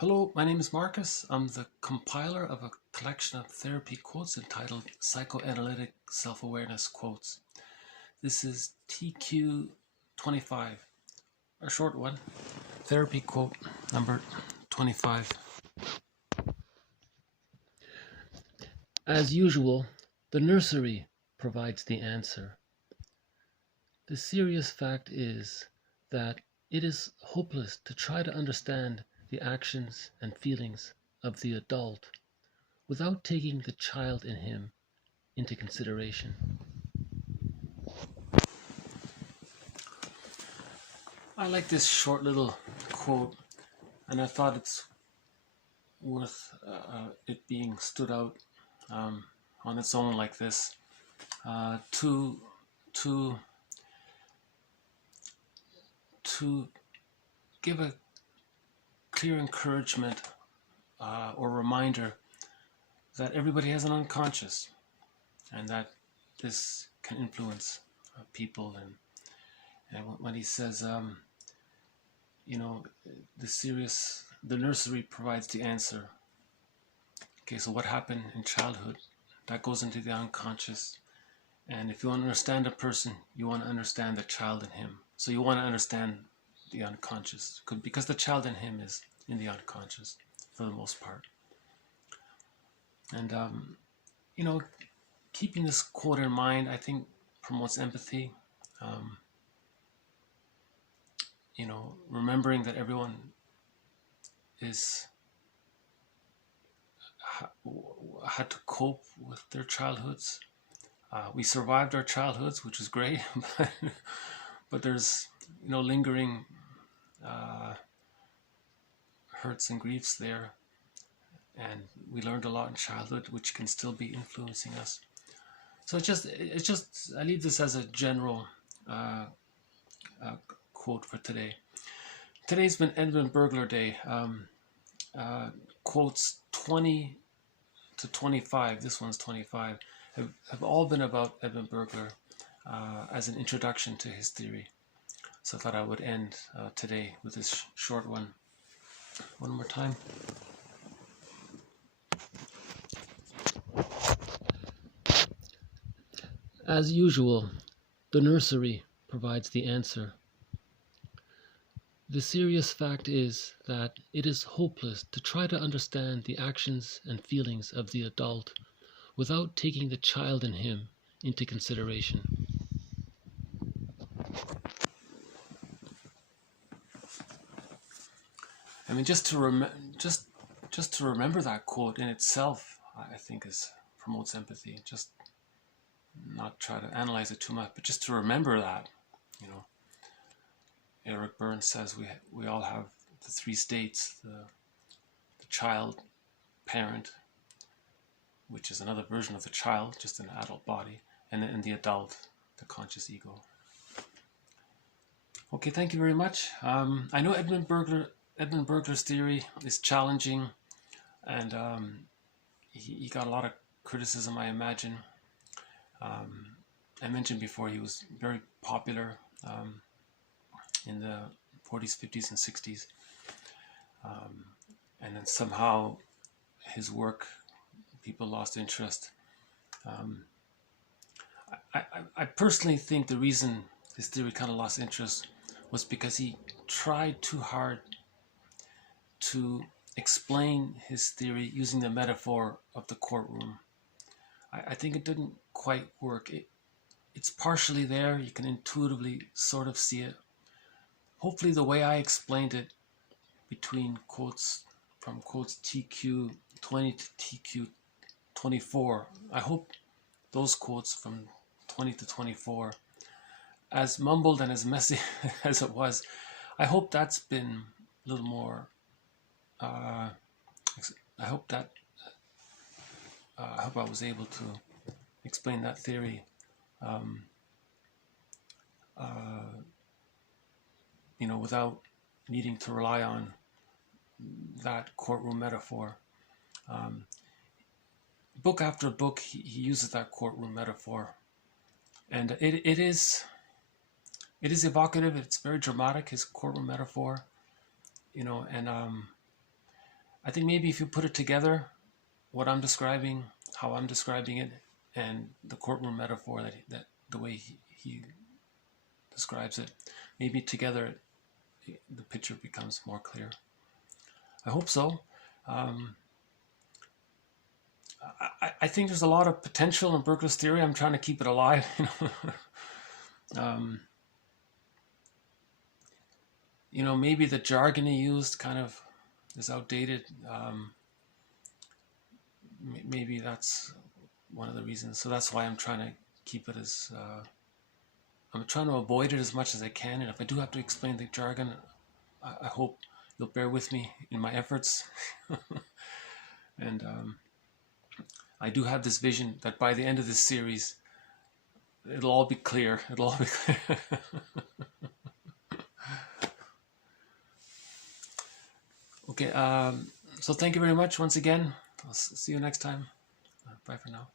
Hello, my name is Marcus. I'm the compiler of a collection of therapy quotes entitled Psychoanalytic Self-Awareness Quotes. This is TQ25, a short one. Therapy quote number 25. As usual, the nursery provides the answer. The serious fact is that it is hopeless to try to understand the actions and feelings of the adult without taking the child in him into consideration. I like this short little quote, and I thought it's worth it being stood out on its own like this to to to give a clear encouragement or reminder that everybody has an unconscious, and that this can influence people. And when he says, the nursery provides the answer. Okay, so what happened in childhood, that goes into the unconscious. And if you want to understand a person, you want to understand the child in him. So you want to understand the unconscious, because the child in him is in the unconscious for the most part. And, keeping this quote in mind, I think, promotes empathy. Um, Remembering that everyone is had to cope with their childhoods. We survived our childhoods, which is great, but there's lingering hurts and griefs there, and we learned a lot in childhood, which can still be influencing us. So it's just I leave this as a general quote for today. Today's been Edmund Bergler Day. Quotes 20 to 25, this one's 25, have all been about Edmund Bergler as an introduction to his theory. So I thought I would end today with this short one. One more time. As usual, the nursery provides the answer. The serious fact is that it is hopeless to try to understand the actions and feelings of the adult without taking the child in him into consideration. I mean, just to remember that quote in itself, I think promotes empathy. Just not try to analyze it too much, but just to remember that, Eric Burns says we all have the three states: the child, parent, which is another version of the child, just an adult body, and the adult, the conscious ego. Okay, thank you very much. I know Edmund Bergler's theory is challenging, and he got a lot of criticism, I imagine. I mentioned before he was very popular in the 40s, 50s, and 60s. And then somehow his work, people lost interest. I personally think the reason his theory kind of lost interest was because he tried too hard to explain his theory using the metaphor of the courtroom. I think it didn't quite work. It's partially there. You can intuitively sort of see it. Hopefully the way I explained it between quotes, from quotes TQ20 to TQ24, I hope those quotes from 20 to 24, as mumbled and as messy as it was, I hope that's been a little more, I hope I was able to explain that theory without needing to rely on that courtroom metaphor. Book after book, he uses that courtroom metaphor, and it is evocative. It's very dramatic, his courtroom metaphor, and I think maybe if you put it together, what I'm describing, how I'm describing it, and the courtroom metaphor that the way he describes it, maybe together the picture becomes more clear. I hope so. I think there's a lot of potential in Bergler's theory. I'm trying to keep it alive. Maybe the jargon he used kind of is outdated. Maybe that's one of the reasons. So that's why I'm trying to keep it as... I'm trying to avoid it as much as I can. And if I do have to explain the jargon, I hope you'll bear with me in my efforts. And I do have this vision that by the end of this series, it'll all be clear. It'll all be clear. Okay, so thank you very much once again. I'll see you next time. Bye for now.